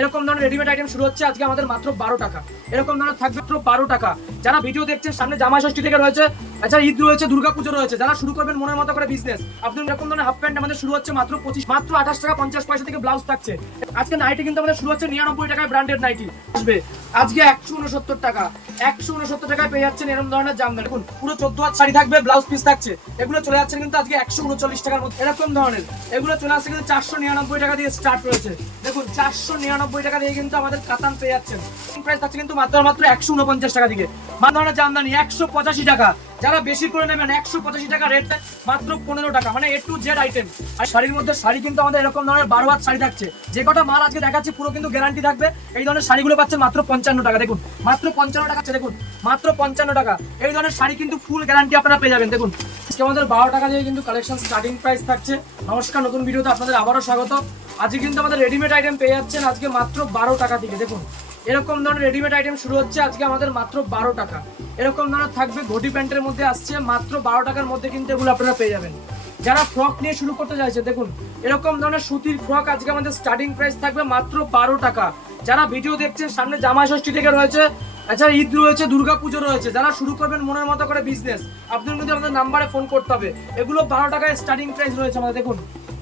এরকম ধরনের readymade item শুরু হচ্ছে আজকে আমাদের মাত্র 12 টাকা। এরকম ধরনের থাকবে মাত্র 12 টাকা। যারা ভিডিও দেখছেন, সামনে জামাই ষষ্ঠী থেকে রয়েছে, আচ্ছা ঈদ রয়েছে, দুর্গাপুজো রয়েছে, যারা শুরু করবেন মনের মতো করে বিজনেস, আপনি এরকম ধরনের হাফ প্যান্ট আমাদের শুরু হচ্ছে মাত্র 25, মাত্র 28 টাকা 50 পয়সা থেকে ব্লাউজ থাকছে। আজকে নাইটি কিন্তু আমাদের শুরু হচ্ছে 99 টাকায়, ব্র্যান্ডেড নাইটি আসবে আজকে 169 টাকা। 169 টাকায় পেয়ে যাচ্ছেন এরকম ধরনের জামদানি। দেখুন পুরো 14 হাত শাড়ি থাকবে, ব্লাউজ পিস থাকছে। এগুলো চলে যাচ্ছে কিন্তু আজকে 139 টাকার মধ্যে। এরকম ধরনের এগুলো চলে আসছে কিন্তু 499 টাকা দিয়ে স্টার্ট রয়েছে। দেখুন 499 টাকা দিয়ে কিন্তু আমাদের কাতান পেয়ে যাচ্ছেন। প্রাইস থাকছে কিন্তু মাত্র 149 টাকা দিকে। মান ধরনের জামদানি 185 টাকা। যারা বেশি করে নেবেন 185 টাকা রেট, মাত্র 15 টাকা, মানে A to Z আইটেম। আর শাড়ির মধ্যে শাড়ি কিন্তু আমাদের এরকম ধরনের 12 হাত শাড়ি থাকছে। যে কটা মাল আজকে দেখাচ্ছি পুরো কিন্তু গ্যারান্টি থাকবে। এই ধরনের শাড়িগুলো পাচ্ছেন মাত্র 55 টাকা। দেখুন মাত্র 55 টাকা, দেখুন মাত্র 55 টাকা। এই ধরনের শাড়ি কিন্তু ফুল গ্যারান্টি আপনারা পেয়ে যাবেন। দেখুন আজকে আমাদের 12 টাকা দিয়ে কিন্তু কালেকশন স্টার্টিং প্রাইস থাকছে। নমস্কার, নতুন ভিডিওতে আপনাদের আবারও স্বাগত। আজকে কিন্তু আমাদের রেডিমেড আইটেম পেয়ে যাচ্ছেন আজকে মাত্র 12 টাকা থেকে। দেখুন এরকম ধরনের রেডিমেড আইটেম শুরু হচ্ছে আজকে আমাদের মাত্র 12 টাকা। এরকম ধরনের থাকবে ঘটি প্যান্টের মধ্যে আসছে মাত্র 12 টাকার মধ্যে কিন্তু এগুলো আপনারা পেয়ে যাবেন। যারা ফ্রক নিয়ে শুরু করতে চাইছে, দেখুন এরকম ধরনের সুতির ফ্রক আজকে আমাদের স্টার্টিং প্রাইস থাকবে মাত্র 12 টাকা। যারা ভিডিও দেখছেন, সামনে জামাই ষষ্ঠী থেকে রয়েছে, আচ্ছা ঈদ রয়েছে, দুর্গাপুজো রয়েছে, যারা শুরু করবেন মনের মতো করে বিজনেস, আপনার কিন্তু আমাদের নাম্বারে ফোন করতে হবে। এগুলো 12 টাকায় স্টার্টিং প্রাইস রয়েছে আমাদের। দেখুন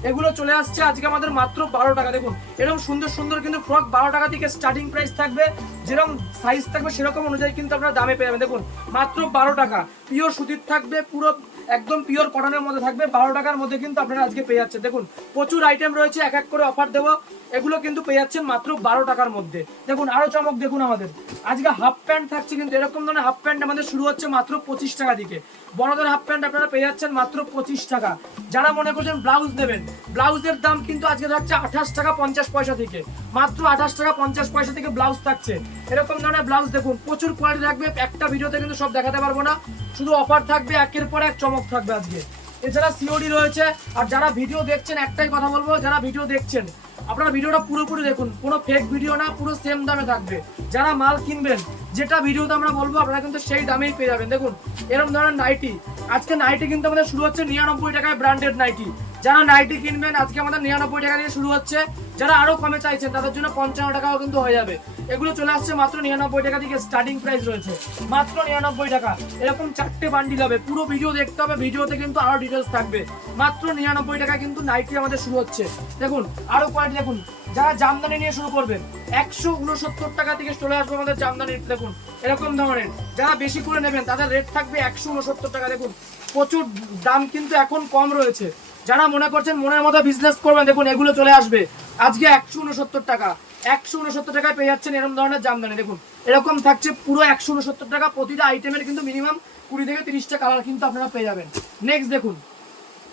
এগুলো চলে আসছে আজকে আমাদের মাত্র 12 টাকা। দেখুন এরকম সুন্দর সুন্দর কিন্তু ফ্রক 12 টাকা থেকে স্টার্টিং প্রাইস থাকবে। যেরকম সাইজ থাকবে সেরকম অনুযায়ী কিন্তু আপনারা দামে পেয়ে যাবেন। দেখুন মাত্র 12 টাকা। পিওর সুতির থাকবে, পুরো একদম পিওর কটনের মধ্যে থাকবে। 12 টাকার মধ্যে কিন্তু আপনারা আজকে পেয়ে যাচ্ছেন। দেখুন প্রচুর আইটেম রয়েছে, এক এক করে অফার দেবো। এগুলো কিন্তু পেয়ে যাচ্ছেন মাত্র 12 টাকার মধ্যে। দেখুন আরো চমক দেখুন, আমাদের আজকে হাফ প্যান্ট থাকছে কিন্তু এরকম ধরনের হাফ প্যান্ট আমাদের শুরু হচ্ছে মাত্র 25 টাকা দিকে। বড়দের হাফ প্যান্ট আপনারা পেয়ে যাচ্ছেন মাত্র 25 টাকা। যারা মনে করছেন ব্লাউজ নেবেন, ব্লাউজের দাম কিন্তু আজকে থাকছে 28 টাকা 50 পয়সা থেকে। মাত্র 28 টাকা 50 পয়সা থেকে ব্লাউজ থাকছে। এরকম ধরনের ব্লাউজ দেখুন প্রচুর কোয়ালিটি থাকবে। একটা ভিডিওতে কিন্তু সব দেখাতে পারবো না, শুধু অফার থাকবে, একের পর এক চমক থাকবে আজকে। এছাড়া সিওডি রয়েছে। আর যারা ভিডিও দেখছেন, একটাই কথা বলবো, যারা ভিডিও দেখছেন আপনারা ভিডিওটা পুরোপুরি দেখুন, কোনো ফেক ভিডিও না, পুরো সেম দামে থাকবে। যারা মাল কিনবেন, যেটা ভিডিওতে আমরা বলবো আপনারা কিন্তু সেই দামেই পেয়ে যাবেন। দেখুন এরকম ধরনের নাইটি, আজকে নাইটি কিন্তু আমাদের শুরু হচ্ছে 99 টাকায়, ব্র্যান্ডেড নাইটি। যারা নাইটি কিনবেন আজকে আমাদের 99 টাকা দিয়ে শুরু হচ্ছে। যারা আরো কমে চাইছেন তাদের জন্য 55 টাকাও কিন্তু হয়ে যাবে। এগুলো চলে আসছে মাত্র 99 টাকা থেকে স্টার্টিং প্রাইস রয়েছে, মাত্র 99 টাকা। এরকম 4টে বান্ডিল হবে, পুরো ভিডিও দেখতে হবে, ভিডিওতে কিন্তু আরো ডিটেলস থাকবে। মাত্র 99 টাকা কিন্তু নাইটি আমাদের শুরু হচ্ছে। দেখুন আরো কোয়ালিটি দেখুন। যারা জামদানি নিয়ে শুরু করবেন 169 টাকা থেকে চলে আসবে আমাদের জামদানি। দেখুন এরকম ধরনের যারা বেশি করে নেবেন তাদের রেট থাকবে 169 টাকা। দেখুন প্রচুর দাম কিন্তু এখন কম রয়েছে। যারা মনে করছেন মনের মতো বিজনেস করবেন, দেখুন এগুলো চলে আসবে আজকে 169 টাকা। 169 টাকায় পেয়ে যাচ্ছেন এরকম ধরনের জামদানি। দেখুন এরকম থাকছে পুরো 169 টাকা। প্রতিটা আইটেমের কিন্তু মিনিমাম 20 থেকে 30টা কালার কিন্তু আপনারা পেয়ে যাবেন। নেক্সট দেখুন,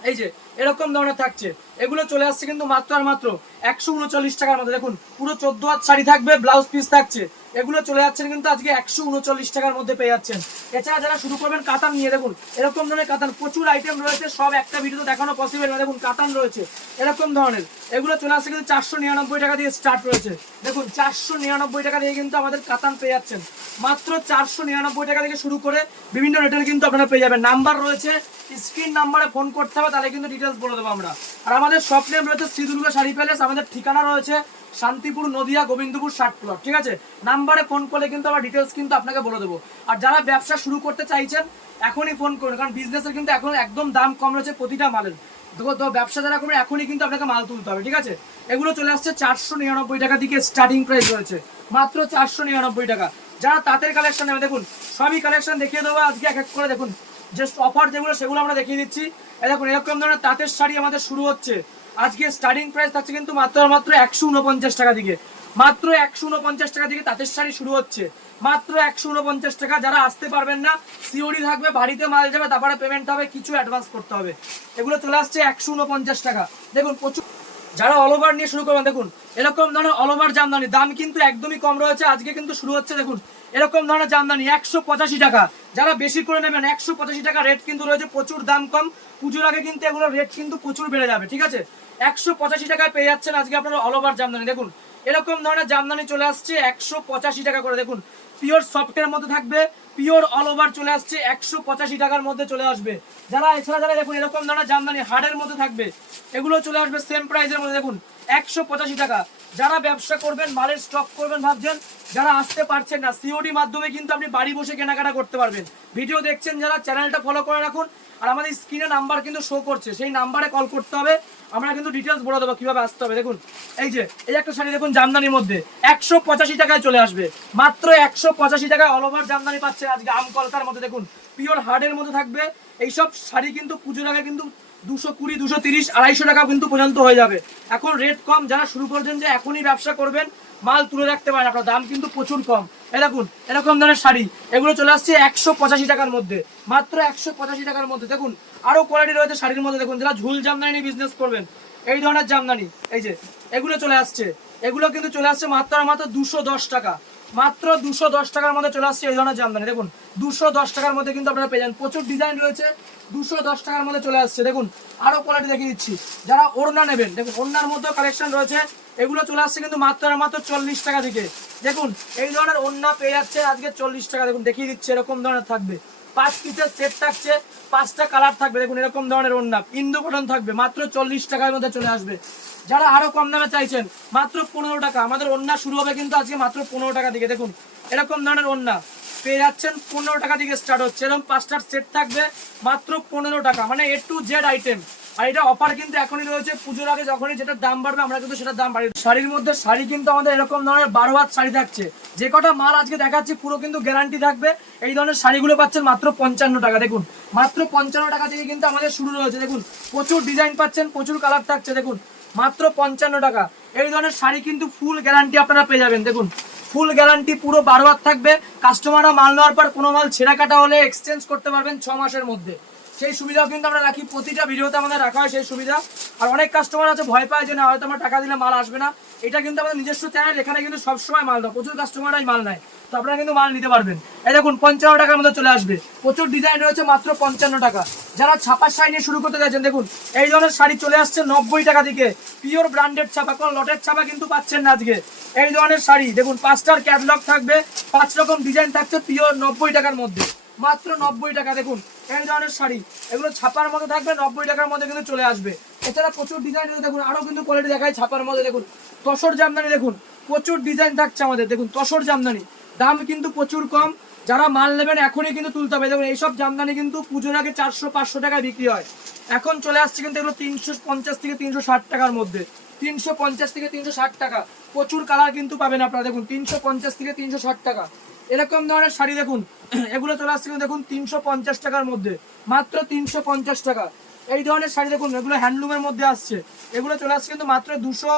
এই যে এরকম ধরনের থাকছে, এগুলো চলে আসছে কিন্তু মাত্র আর মাত্র 139 টাকার মধ্যে। দেখুন পুরো 14 হাত শাড়ি থাকবে, ব্লাউজ পিস থাকছে। এগুলো চলে যাচ্ছেন কিন্তু আজকে 139 টাকার মধ্যে পেয়ে যাচ্ছেন। এছাড়া যারা শুরু করবেন কাতান নিয়ে, দেখুন এরকম ধরনের কাতান প্রচুর আইটেম রয়েছে, সব একটা ভিডিওতে দেখানো পসিবল না। দেখুন কাতান রয়েছে এরকম ধরনের, এগুলো চলে আসছে কিন্তু 499 টাকা দিয়ে স্টার্ট রয়েছে। দেখুন 499 টাকা দিয়ে কিন্তু আমাদের কাতান পেয়ে যাচ্ছেন। মাত্র 499 টাকা থেকে শুরু করে বিভিন্ন রেটের কিন্তু আপনারা পেয়ে যাবেন। নাম্বার রয়েছে, স্ক্রিন নাম্বারে ফোন করতে হবে, তাহলে কিন্তু ডিটেলস বলে দেবো আমরা। আর আমাদের শপ নেম রয়েছে শ্রী দুর্গা শাড়ি প্যালেস। আমাদের ঠিকানা রয়েছে শান্তিপুর, নদিয়া, গোবিন্দপুর 60 প্লট। ঠিক আছে, নাম্বারে ফোন করলে কিন্তু আমরা ডিটেলস কিন্তু আপনাকে বলে দেবো। আর যারা ব্যবসা শুরু করতে চাইছেন এখনই ফোন করুন, কারণ বিজনেসের কিন্তু এখন একদম দাম কম রয়েছে প্রতিটা মালের। তো ব্যবসা যারা করবেন এখনই কিন্তু আপনাকে মাল তুলতে হবে। ঠিক আছে, এগুলো চলে আসছে 499 টাকা থেকে স্টার্টিং প্রাইস রয়েছে, মাত্র 499 টাকা। যারা তাঁতের কালেকশন নেবে, দেখুন সবই কালেকশন দেখিয়ে দেবো আজকে এক এক করে। দেখুন জাস্ট অফার যেগুলো সেগুলো আমরা দেখিয়ে দিচ্ছি। দেখুন এরকম ধরনের তাঁতের শাড়ি আমাদের শুরু হচ্ছে আজকে। স্টার্টিং প্রাইস থাকছে কিন্তু মাত্র 149 টাকা দিকে। মাত্র 149 টাকা দিকে তাঁতের শাড়ি শুরু হচ্ছে, মাত্র 149 টাকা। যারা আসতে পারবেন না, সিওডি থাকবে, বাড়িতে মাল যাবে, তারপরে পেমেন্ট হবে, কিছু অ্যাডভান্স করতে হবে। এগুলো চলে আসছে 149 টাকা। দেখুন প্রচুর। যারা অল ওভার নিয়ে শুরু করবেন, দেখুন এরকম ধরনের অল ওভার জামদানি, দাম কিন্তু একদমই কম রয়েছে আজকে কিন্তু শুরু হচ্ছে। দেখুন এরকম ধরনের জামদানি 185 টাকা। যারা বেশি করে নেবেন 185 টাকা রেট কিন্তু রয়েছে, প্রচুর দাম কম। পুজোর আগে কিন্তু এগুলো রেট কিন্তু প্রচুর বেড়ে যাবে। ঠিক আছে, 185 টাকায় পেয়ে যাচ্ছেন আজকে আপনারা অল ওভার জামদানি। দেখুন এরকম ধরনের জামদানি চলে আসছে 185 টাকা করে। দেখুন পিওর সফটের মধ্যে থাকবে, পিওর অল ওভার চলে আসছে 185 টাকার মধ্যে চলে আসবে। যারা এছাড়া যারা দেখুন এরকম ধরনের জামদানি হার্ডের মধ্যে থাকবে, এগুলো চলে আসবে সেম প্রাইসের মধ্যে। দেখুন 185 টাকা। যারা ব্যবসা করবেন, মালের স্টক করবেন ভাবছেন, যারা আসতে পারছেন না, সিওডি মাধ্যমে কিন্তু আপনি বাড়ি বসে কেনাকাটা করতে পারবেন। ভিডিও দেখছেন যারা, চ্যানেলটা ফলো করে রাখুন। আর আমাদের স্ক্রিনে নাম্বার কিন্তু শো করছে, সেই নাম্বারে কল করতে হবে, আমরা কিন্তু ডিটেলস বলে দেবো কিভাবে আসতে হবে। দেখুন এই একটা শাড়ি দেখুন জামদানির মধ্যে 185 টাকায় চলে আসবে, মাত্র 185 টাকায় অল ওভার জামদানি পাচ্ছে আজকে আম কলকার মধ্যে। দেখুন পিওর হার্ডের মধ্যে থাকবে। এইসব শাড়ি কিন্তু পুজোর আগে কিন্তু 220, 230, 250 টাকা কিন্তু পর্যন্ত হয়ে যাবে। এখন রেট কম, যারা শুরু করছেন যে এখনই ব্যবসা করবেন, মাল তুলে রাখতে পারেন, আপনার দাম কিন্তু প্রচুর কম। এই দেখুন এরকম ধরনের শাড়ি, এগুলো চলে আসছে 185 টাকার মধ্যে, মাত্র 185 টাকার মধ্যে। দেখুন আরো কোয়ালিটি রয়েছে শাড়ির মধ্যে। দেখুন যারা ঝুল জামদানি নিয়ে বিজনেস করবেন, এই ধরনের জামদানি এই যে এগুলো চলে আসছে, এগুলো কিন্তু চলে আসছে মাত্র 210 টাকা, মাত্র 210 টাকার মধ্যে চলে আসছে এই ধরনের জামদানি। দেখুন 210 টাকার মধ্যে কিন্তু আপনারা পেয়ে যান, প্রচুর ডিজাইন রয়েছে, 210 টাকার মধ্যে চলে আসছে। দেখুন আরো কোয়ালিটি দেখিয়ে দিচ্ছি। যারা ওড়না নেবেন, দেখুন ওড়নার মধ্যে কালেকশন রয়েছে, এগুলো চলে আসছে কিন্তু মাত্র 40 টাকা থেকে। দেখুন এই ধরনের ওড়না পেয়ে যাচ্ছে আজকে 40 টাকা। দেখুন দেখিয়ে দিচ্ছে, এরকম ধরনের থাকবে, 5 পিসের সেট থাকছে, 5টা কালার থাকবে। দেখুন এরকম ধরনের ওড়না ইন্দু কটন থাকবে, মাত্র 40 টাকার মধ্যে চলে আসবে। যারা আরো কম দামে চাইছেন, মাত্র 15 টাকা। আমাদের ওড়না শুরু হবে কিন্তু আজকে মাত্র 15 টাকা থেকে। দেখুন এরকম ধরনের ওড়না পেয়ে যাচ্ছেন 15 টাকা থেকে স্টার্ট হচ্ছে। এরকম 5টার সেট থাকবে মাত্র 15 টাকা, মানে A to Z আইটেম। আর এটা অফার কিন্তু এখনই রয়েছে, পুজোর আগে যখনই যেটার দাম বাড়বে আমরা কিন্তু সেটার দাম বাড়িয়ে। শাড়ির মধ্যে শাড়ি কিন্তু আমাদের এরকম ধরনের 12 হাত শাড়ি থাকছে, যে কটা মাল আজকে দেখাচ্ছি পুরো কিন্তু গ্যারান্টি থাকবে। এই ধরনের শাড়িগুলো পাচ্ছেন মাত্র 55 টাকা। দেখুন মাত্র 55 টাকা থেকে কিন্তু আমাদের শুরু রয়েছে। দেখুন প্রচুর ডিজাইন পাচ্ছেন, প্রচুর কালার থাকছে। দেখুন মাত্র 55 টাকা। এই ধরনের শাড়ি কিন্তু ফুল গ্যারান্টি আপনারা পেয়ে যাবেন। দেখুন ফুল গ্যারান্টি, পুরো 12 হাত থাকবে। কাস্টমাররা মাল নেওয়ার পর কোনো মাল ছেঁড়া কাটা হলে এক্সচেঞ্জ করতে পারবেন 6 মাসের মধ্যে। সেই সুবিধাও কিন্তু আমরা রাখি, প্রতিটা ভিডিওতে আমাদের রাখা হয় সেই সুবিধা। আর অনেক কাস্টমার আছে ভয় পায় যে না হয়তো আমরা টাকা দিলে মাল আসবে না, এটা কিন্তু আমাদের নিজস্ব চ্যানেল, এখানে কিন্তু সবসময় মাল দাও, প্রচুর কাস্টমাররাই মাল নেয়, তো আপনারা কিন্তু মাল নিতে পারবেন। এই দেখুন 55 টাকার মধ্যে চলে আসবে, প্রচুর ডিজাইন রয়েছে, মাত্র 55 টাকা। যারা ছাপার শাড়ি নিয়ে শুরু করতে চাইছেন, দেখুন এই ধরনের শাড়ি চলে আসছে 90 টাকা থেকে, পিওর ব্র্যান্ডেড ছাপা, কোনো লটের ছাপা কিন্তু পাচ্ছেন না আজকে। এই ধরনের শাড়ি দেখুন 5টার ক্যাটালগ থাকবে, 5 রকম ডিজাইন থাকছে, পিওর 90 টাকার মধ্যে, মাত্র 90 টাকা। দেখুন এই ধরনের শাড়ি, এগুলো ছাপার মধ্যে থাকবে, 90 টাকার মধ্যে কিন্তু চলে আসবে। এছাড়া প্রচুর ডিজাইন দেখুন, আরো কিন্তু কোয়ালিটি দেখায় ছাপার মধ্যে। দেখুন তসর জামদানি, দেখুন প্রচুর ডিজাইন থাকছে আমাদের। দেখুন তসর জামদানি, দাম কিন্তু প্রচুর কম, যারা মাল নেবেন এখনই কিন্তু তুলতে হবে। দেখুন এইসব জামদানি কিন্তু পুজোর আগে 400-500 টাকায় বিক্রি হয়, এখন চলে আসছে কিন্তু এগুলো 350 থেকে 360 টাকার মধ্যে, 350 থেকে 360 টাকা। প্রচুর কালার কিন্তু পাবেন আপনারা। দেখুন 350 থেকে 360 টাকা এরকম ধরনের শাড়ি। দেখুন এগুলো চলে আসছে কিন্তু দেখুন 350 টাকার মধ্যে, মাত্র 350 টাকা। এই ধরনের শাড়ি দেখুন, এগুলো হ্যান্ডলুমের মধ্যে আসছে, এগুলো চলে আসছে কিন্তু মাত্র 200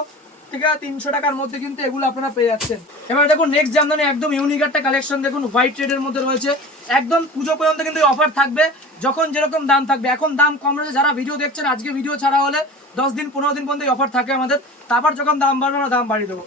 থেকে 300 টাকার মধ্যে কিন্তু এগুলো আপনারা পেয়ে যাচ্ছেন। এবার দেখুন নেক্সট জামদানি একদম ইউনিক একটা কালেকশন, দেখুন হোয়াইট রেডের মধ্যে রয়েছে, একদম পুজো পর্যন্ত কিন্তু অফার থাকবে, যখন যেরকম দাম থাকবে। এখন দাম কম রয়েছে, যারা ভিডিও দেখছেন আজকে ভিডিও ছাড়া হলে 10 দিন 15 দিন পর্যন্ত অফার থাকে আমাদের, তারপর যখন দাম বাড়বে আমরা দাম বাড়িয়ে দেবো।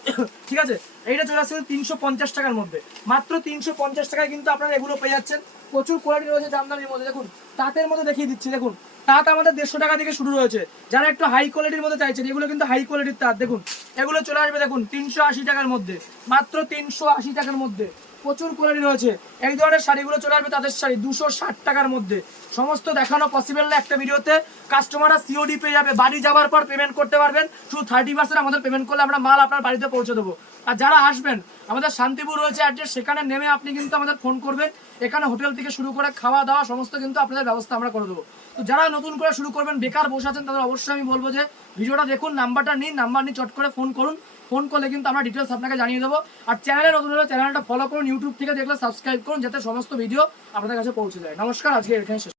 ঠিক আছে, এইটা চলে আসছে 350 টাকার মধ্যে, মাত্র 350 টাকায় কিন্তু আপনারা এগুলো পেয়ে যাচ্ছেন। প্রচুর কোয়ালিটি রয়েছে জামদানির মধ্যে। দেখুন তাঁতের মধ্যে দেখিয়ে দিচ্ছি, দেখুন তাঁত আমাদের 150 টাকা থেকে শুরু রয়েছে। যারা একটু হাই কোয়ালিটির মধ্যে চাইছেন, এগুলো কিন্তু হাই কোয়ালিটির তাঁত। দেখুন এগুলো চলে আসবে দেখুন 380 টাকার মধ্যে, মাত্র 380 টাকার মধ্যে। প্রচুর কোয়ালিটি রয়েছে। এই ধরনের শাড়িগুলো চলে আসবে তাদের শাড়ি 260 টাকার মধ্যে। সমস্ত দেখানো পসিবল না একটা ভিডিওতে, কাস্টমাররা সিওডি পেয়ে যাবে, বাড়ি যাওয়ার পর পেমেন্ট করতে পারবেন, শুধু 30% আমাদের পেমেন্ট করলে আমরা মাল আপনার বাড়িতে পৌঁছে দেবো। আর যারা আসবেন, আমাদের শান্তিপুর রয়েছে অ্যাড্রেস, সেখানে নেমে আপনি কিন্তু আমাদের ফোন করবেন, এখানে হোটেল থেকে শুরু করে খাওয়া দাওয়া সমস্ত কিন্তু আপনাদের ব্যবস্থা আমরা করে দেবো। তো যারা নতুন করে শুরু করবেন, বেকার বসে আছেন, তাদের অবশ্যই আমি বলবো যে ভিডিওটা দেখুন, নাম্বারটা নিন, নাম্বার নিয়ে চট করে ফোন করুন, ফোন করলে কিন্তু আমরা ডিটেলস আপনাকে জানিয়ে দেবো। আর চ্যানেলে নতুন হলে চ্যানেলটা ফলো করুন, ইউটিউব থেকে দেখলে সাবস্ক্রাইব করুন, যাতে সমস্ত ভিডিও আপনাদের কাছে পৌঁছে যায়। নমস্কার, আজকে এখানে শেষ।